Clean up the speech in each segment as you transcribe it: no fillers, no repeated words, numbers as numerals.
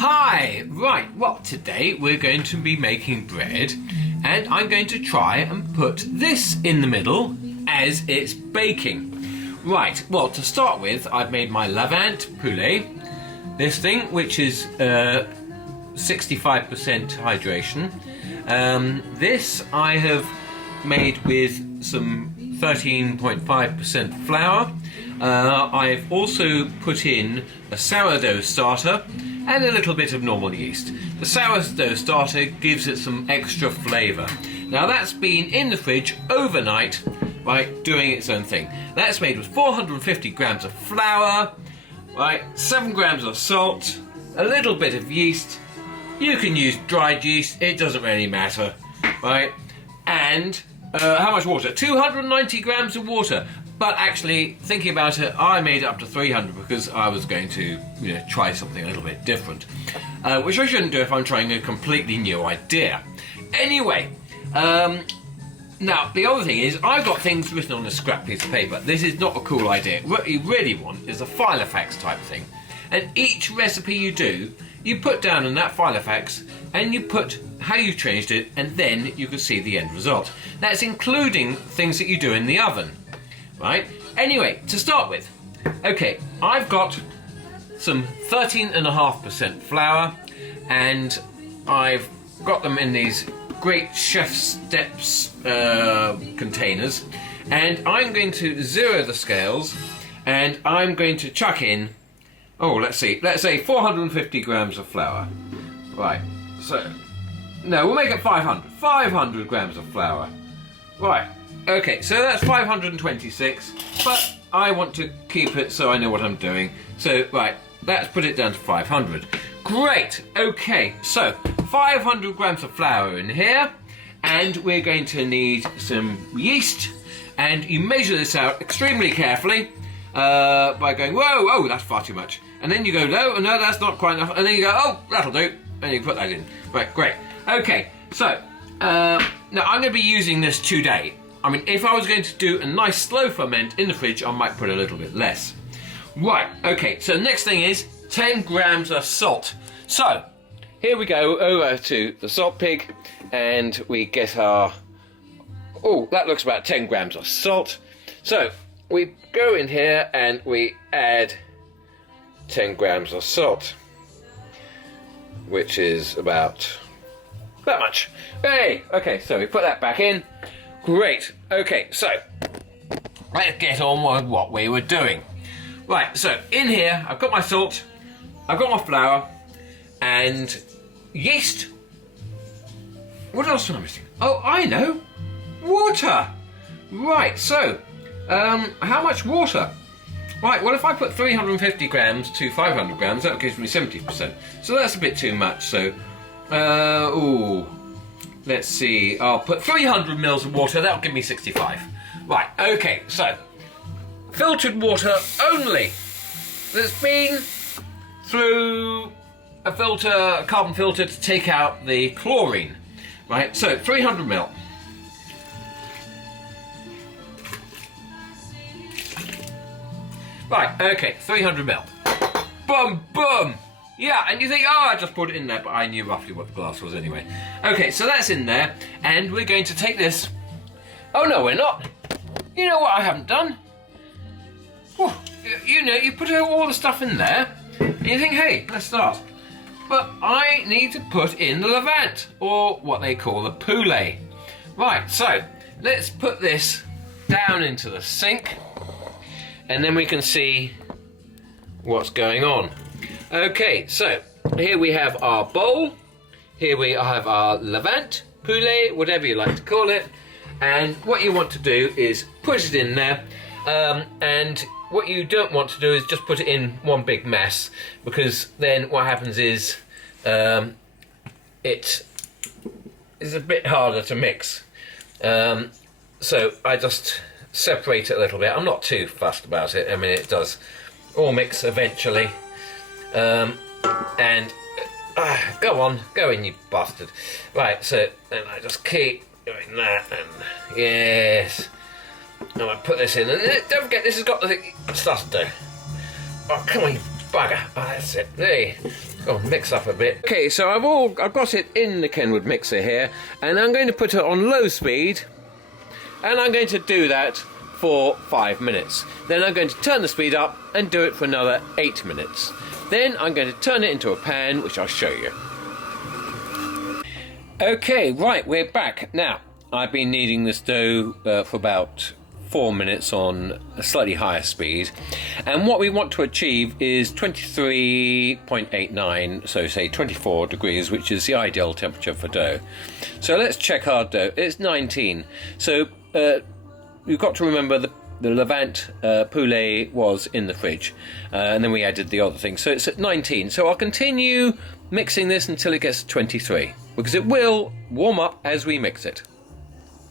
Hi! Right, well today we're going to be making bread and I'm going to try and put this in the middle as it's baking. Right, well to start with I've made my Levant poulet, this thing which is 65% hydration. This I have made with some 13.5% flour. I've also put in a sourdough starter and a little bit of normal yeast. The sourdough starter gives it some extra flavour. Now that's been in the fridge overnight, right, doing its own thing. That's made with 450 grams of flour, right, 7 grams of salt, a little bit of yeast. You can use dried yeast, it doesn't really matter, right? And how much water? 290 grams of water. But actually, thinking about it, I made it up to 300 because I was going to, try something a little bit different, which I shouldn't do if I'm trying a completely new idea. Anyway, now the other thing is I've got things written on a scrap piece of paper. This is not a cool idea. What you really want is a Filofax type thing, and each recipe you do, you put down in that Filofax and you put how you changed it, and then you can see the end result. That's including things that you do in the oven. Right, anyway, to start with, okay, I've got some 13.5% flour and I've got them in these great Chef Steps containers, and I'm going to zero the scales and I'm going to chuck in, let's say 450 grams of flour. Right, so, no, we'll make it 500 grams of flour. Right. Okay, so that's 526, but I want to keep it so I know what I'm doing. So, right, let's put it down to 500. Great, okay, so 500 grams of flour in here, and we're going to need some yeast, and you measure this out extremely carefully by going, whoa, that's far too much. And then you go, no, that's not quite enough, and then you go, oh, that'll do, and you put that in. Right, great. Okay, so, now I'm going to be using this today. I mean, if I was going to do a nice slow ferment in the fridge, I might put a little bit less. Right, okay, so next thing is 10 grams of salt. So, here we go over to the salt pig, and we get our, that looks about 10 grams of salt. So, we go in here and we add 10 grams of salt, which is about that much. Hey, okay, so we put that back in. Great, okay, so let's get on with what we were doing. Right, so in here I've got my salt, I've got my flour, and yeast. What else am I missing? Oh, I know, water. Right, so how much water? Right, well if I put 350 grams to 500 grams, that gives me 70%. So that's a bit too much, so, let's see, I'll put 300 mils of water, that'll give me 65. Right, okay, so, filtered water only. That's been through a filter, a carbon filter to take out the chlorine. Right, so 300 mil. Right, okay, 300 mil. Boom, boom! Yeah, and you think, I just put it in there, but I knew roughly what the glass was anyway. Okay, so that's in there, and we're going to take this. Oh no, we're not. You know what I haven't done? Whew, you put all the stuff in there, and you think, hey, let's start. But I need to put in the Levant, or what they call the poulet. Right, so let's put this down into the sink, and then we can see what's going on. Okay, so here we have our bowl, here we have our Levant, poulet, whatever you like to call it, and what you want to do is put it in there, and what you don't want to do is just put it in one big mess, because then what happens is it is a bit harder to mix. So I just separate it a little bit. I'm not too fussed about it. I mean, it does all mix eventually. And go on, go in, you bastard. Right, so and I just keep doing that, and yes, and I put this in, and don't forget this has got the stuff to do. Oh, come on, you bugger. Oh, that's it. There. Oh, mix up a bit. Okay, so I've got it in the Kenwood mixer here, and I'm going to put it on low speed, and I'm going to do that for 5 minutes. Then I'm going to turn the speed up and do it for another 8 minutes. Then I'm going to turn it into a pan, which I'll show you. Okay, right, we're back. Now, I've been kneading this dough for about 4 minutes on a slightly higher speed, and what we want to achieve is 23.89, so say 24 degrees, which is the ideal temperature for dough. So let's check our dough. It's 19. So you've got to remember the Levant poulet was in the fridge, and then we added the other thing, so it's at 19. So I'll continue mixing this until it gets to 23, because it will warm up as we mix it.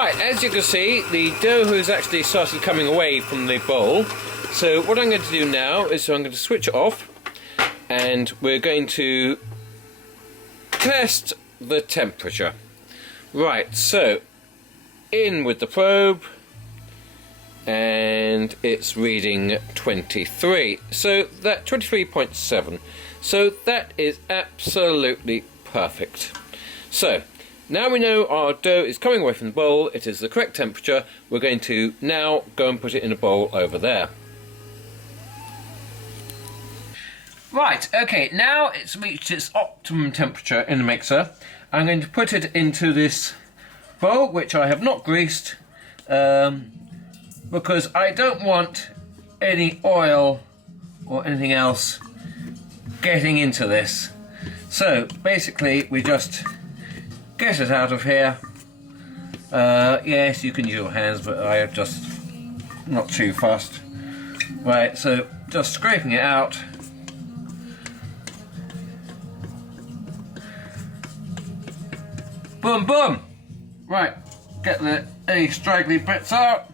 Right, as you can see, the dough has actually started coming away from the bowl. So what I'm going to do now is I'm going to switch it off, and we're going to test the temperature. Right, so in with the probe, and it's reading 23. So that 23.7. So that is absolutely perfect. So now we know our dough is coming away from the bowl, it is the correct temperature. We're going to now go and put it in a bowl over there. Right, okay, now it's reached its optimum temperature in the mixer. I'm going to put it into this bowl, which I have not greased, because I don't want any oil or anything else getting into this. So basically we just get it out of here. Yes, you can use your hands, but I have just not too fast. Right, so just scraping it out. Boom, boom. Right, get any straggly bits out.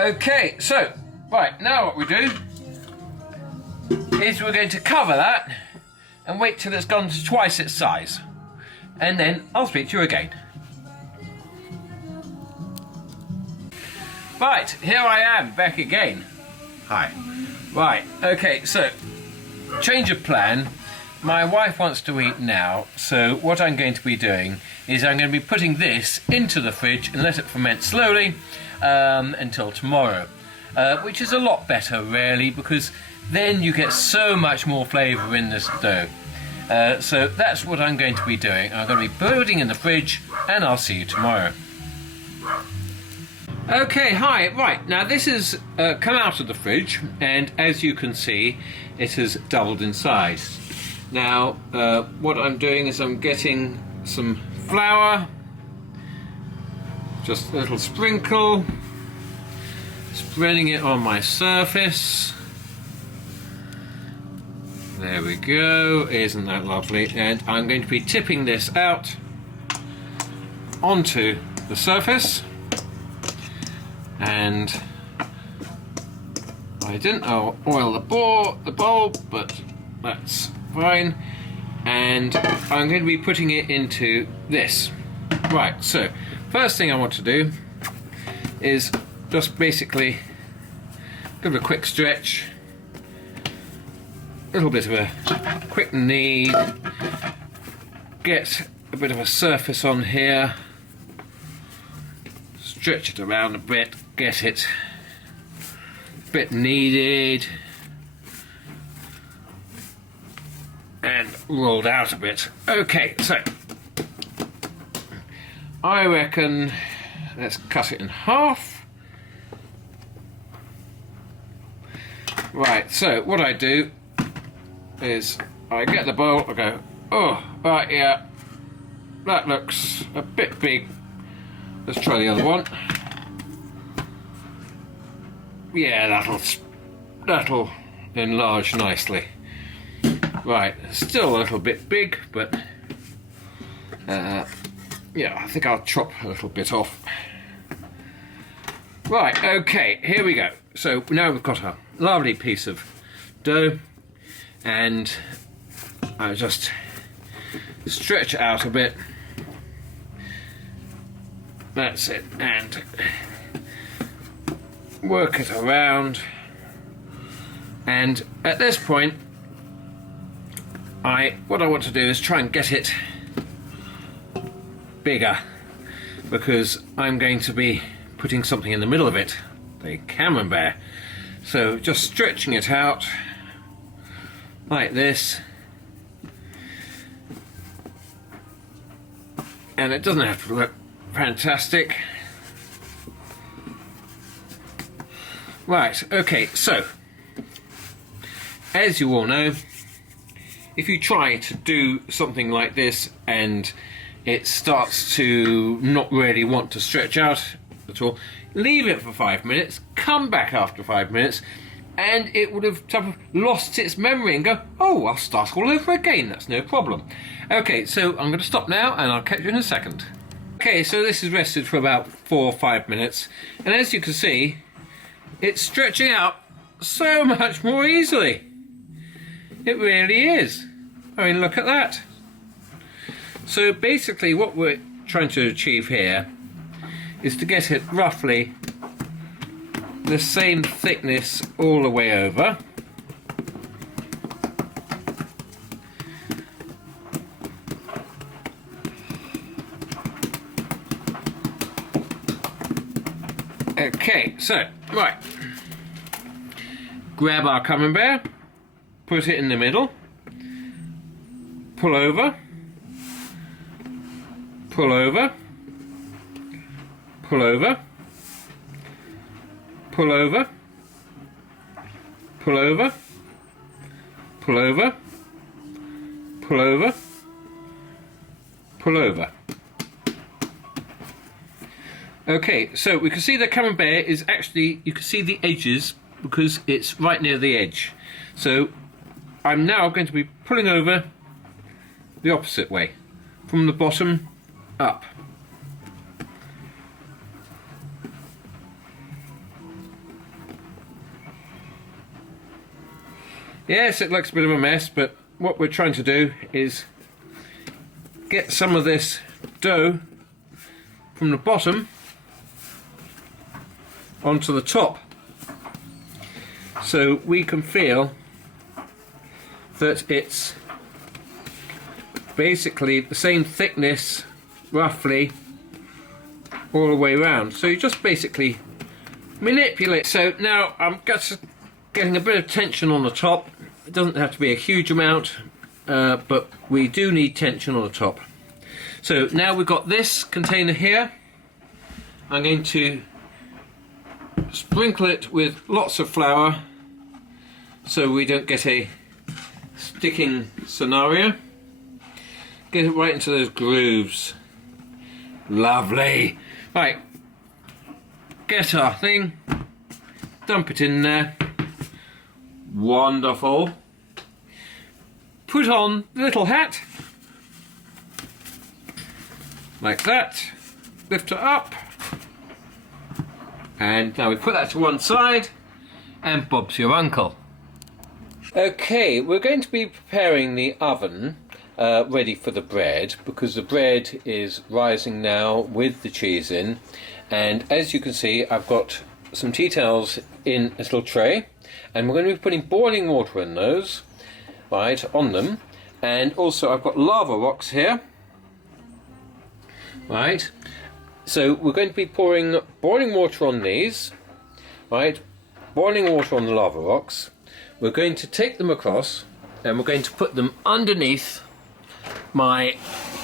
Okay, so right, now what we do is we're going to cover that and wait till it's gone to twice its size, and then I'll speak to you again. Right, here I am back again. Hi. Right, okay, so change of plan. My wife wants to eat now, so what I'm going to be doing is I'm going to be putting this into the fridge and let it ferment slowly until tomorrow, which is a lot better really, because then you get so much more flavour in this dough. So that's what I'm going to be doing. I'm going to be putting in the fridge, and I'll see you tomorrow. Okay, hi, right, now this has come out of the fridge, and as you can see, it has doubled in size. Now, what I'm doing is I'm getting some flour, just a little sprinkle, spreading it on my surface. There we go, isn't that lovely? And I'm going to be tipping this out onto the surface. And I didn't oil the bowl, but that's fine. And I'm going to be putting it into this. Right, so first thing I want to do is just basically give it a quick stretch, a little bit of a quick knead, get a bit of a surface on here, stretch it around a bit, get it a bit kneaded and rolled out a bit. Okay, so I reckon let's cut it in half. Right, so what I do is I get the bowl, I go, oh, right, yeah, that looks a bit big. Let's try the other one. Yeah, that'll enlarge nicely. Right, still a little bit big, but yeah, I think I'll chop a little bit off. Right, okay, here we go. So now we've got a lovely piece of dough, and I just stretch it out a bit. That's it, and work it around, and at this point what I want to do is try and get it bigger, because I'm going to be putting something in the middle of it, the Camembert. So just stretching it out like this, and it doesn't have to look fantastic. Right, okay, so as you all know, if you try to do something like this and it starts to not really want to stretch out at all, leave it for 5 minutes, come back after 5 minutes, and it would have sort of lost its memory and go, oh, I'll start all over again, that's no problem. Okay, so I'm going to stop now and I'll catch you in a second. Okay, so this is rested for about 4 or 5 minutes, and as you can see, it's stretching out so much more easily. It really is. I mean, look at that. So basically what we're trying to achieve here is to get it roughly the same thickness all the way over. Okay, so, right. Grab our Camembert, put it in the middle, pull over, pull over, pull over, pull over, pull over, pull over, pull over, pull over. Okay, so we can see the Camembert is actually, you can see the edges because it's right near the edge. So I'm now going to be pulling over the opposite way, from the bottom up. Yes, it looks a bit of a mess, but what we're trying to do is get some of this dough from the bottom onto the top, so we can feel that it's basically the same thickness roughly all the way around. So you just basically manipulate. So now I'm just getting a bit of tension on the top. It doesn't have to be a huge amount, but we do need tension on the top. So now we've got this container here. I'm going to sprinkle it with lots of flour so we don't get a sticking scenario. Get it right into those grooves. Lovely. Right, get our thing, dump it in there. Wonderful. Put on the little hat like that, lift it up, and now we put that to one side, and Bob's your uncle. Okay, we're going to be preparing the oven ready for the bread, because the bread is rising now with the cheese in, and as you can see I've got some tea towels in a little tray, and we're going to be putting boiling water in those, right, on them, and also I've got lava rocks here, right, so we're going to be pouring boiling water on these, right, boiling water on the lava rocks. We're going to take them across and we're going to put them underneath my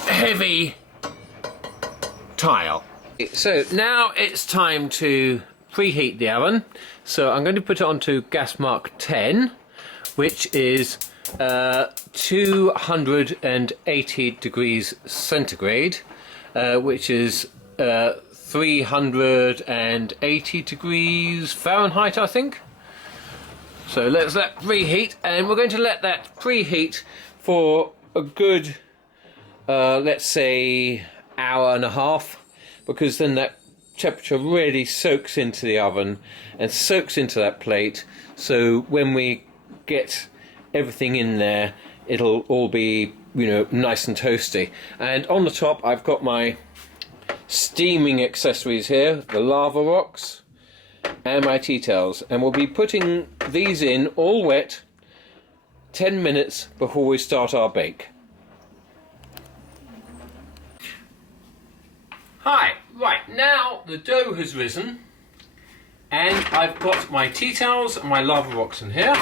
heavy tile. So now it's time to preheat the oven. So I'm going to put it onto gas mark 10, which is 280 degrees centigrade, which is 380 degrees Fahrenheit, I think. So let's let preheat, and we're going to let that preheat for a good, let's say, hour and a half, because then that temperature really soaks into the oven and soaks into that plate, so when we get everything in there it'll all be, you know, nice and toasty. And on the top I've got my steaming accessories here, the lava rocks, and my tea towels, and we'll be putting these in all wet 10 minutes before we start our bake. Hi, right, now the dough has risen and I've got my tea towels and my lava rocks in here,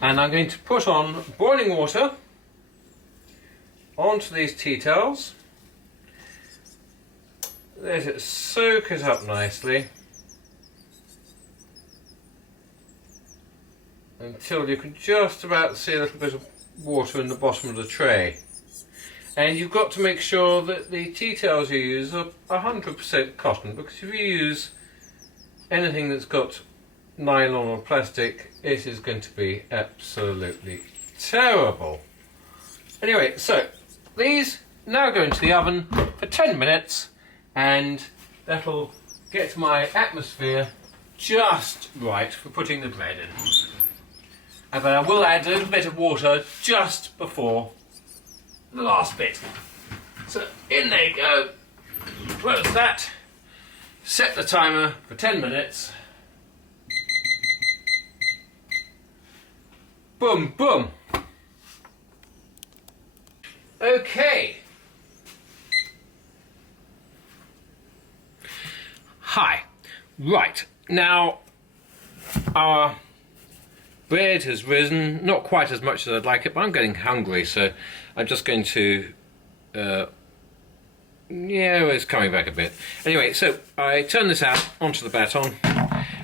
and I'm going to put on boiling water onto these tea towels. Let it soak it up nicely until you can just about see a little bit of water in the bottom of the tray. And you've got to make sure that the tea towels you use are 100% cotton, because if you use anything that's got nylon or plastic, it is going to be absolutely terrible. Anyway, so these now go into the oven for 10 minutes, and that'll get my atmosphere just right for putting the bread in. But I will add a little bit of water just before the last bit. So in they go. Close that. Set the timer for 10 minutes. Boom, boom. Okay. Hi. Right. Now, our bread has risen, not quite as much as I'd like it, but I'm getting hungry, so I'm just going to, yeah, it's coming back a bit. Anyway, so I turn this out onto the baton,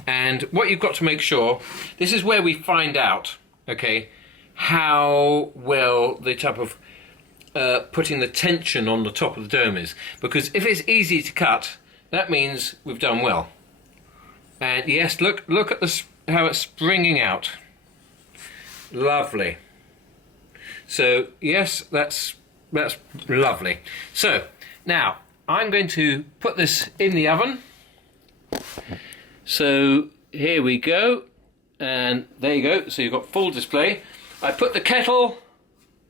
and what you've got to make sure, this is where we find out, okay, how well the type of putting the tension on the top of the dome is, because if it's easy to cut, that means we've done well. And yes, look at this, how it's springing out. Lovely. So yes, that's lovely. So now I'm going to put this in the oven. So here we go, and there you go. So you've got full display. I put the kettle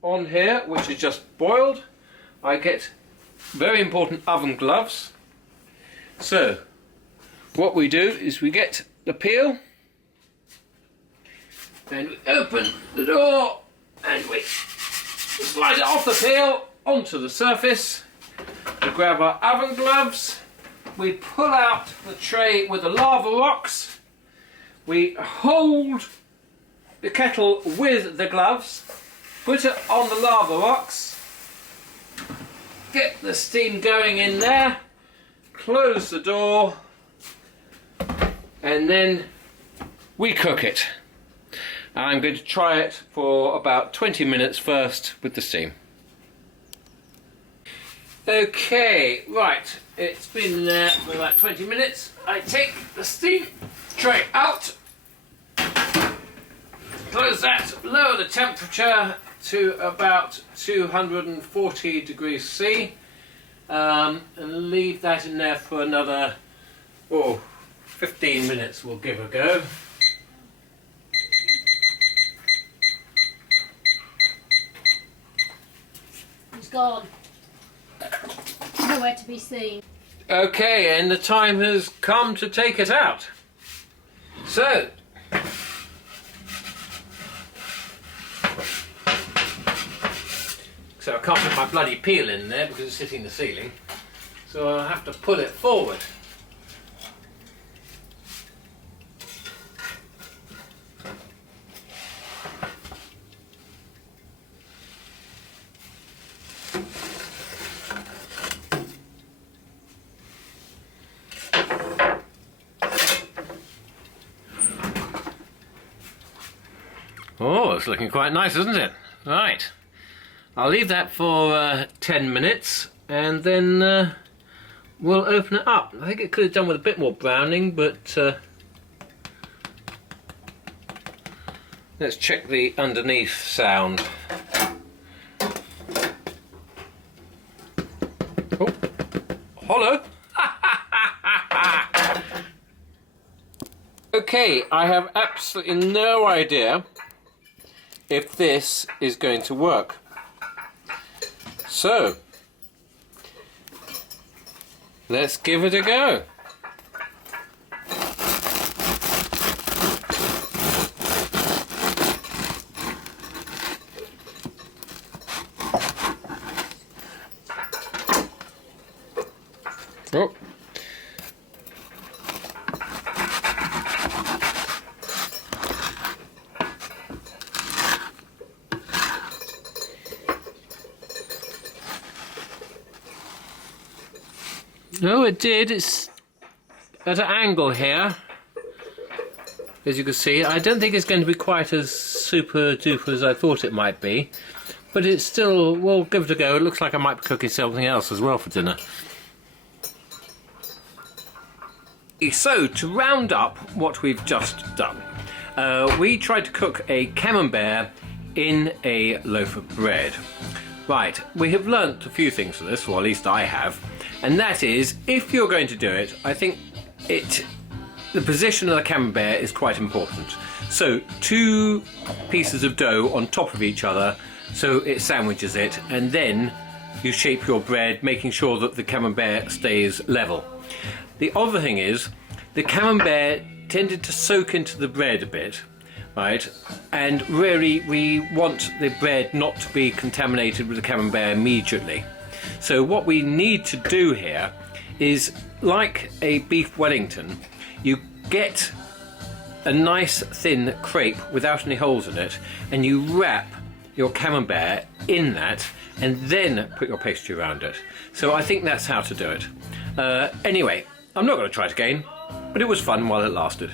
on here, which is just boiled. I get very important oven gloves. So what we do is we get the peel, and we open the door and we slide it off the peel onto the surface. We grab our oven gloves, we pull out the tray with the lava rocks, we hold the kettle with the gloves, put it on the lava rocks, get the steam going in there, close the door, and then we cook it. I'm going to try it for about 20 minutes first with the steam. Okay, right, it's been there for about 20 minutes. I take the steam tray out, close that, lower the temperature to about 240 degrees C, and leave that in there for another 15 minutes we'll give a go. It's gone. Nowhere to be seen. Okay, and the time has come to take it out. So, I can't put my bloody peel in there because it's hitting the ceiling. So I'll have to pull it forward. Oh, it's looking quite nice, isn't it? Right. I'll leave that for 10 minutes and then we'll open it up. I think it could have done with a bit more browning, but let's check the underneath sound. Oh, hollow. Okay, I have absolutely no idea if this is going to work. So, let's give it a go. Oh. No, it did. It's at an angle here, as you can see. I don't think it's going to be quite as super duper as I thought it might be, but it's still, we'll give it a go. It looks like I might be cooking something else as well for dinner. So, to round up what we've just done, we tried to cook a Camembert in a loaf of bread. Right, we have learnt a few things from this, or at least I have, and that is, if you're going to do it, I think the position of the Camembert is quite important. So, 2 pieces of dough on top of each other, so it sandwiches it, and then you shape your bread, making sure that the Camembert stays level. The other thing is, the Camembert tended to soak into the bread a bit, right? And really, we want the bread not to be contaminated with the Camembert immediately. So what we need to do here is, like a beef Wellington, you get a nice thin crepe without any holes in it, and you wrap your Camembert in that, and then put your pastry around it. So I think that's how to do it. Anyway, I'm not going to try it again, but it was fun while it lasted.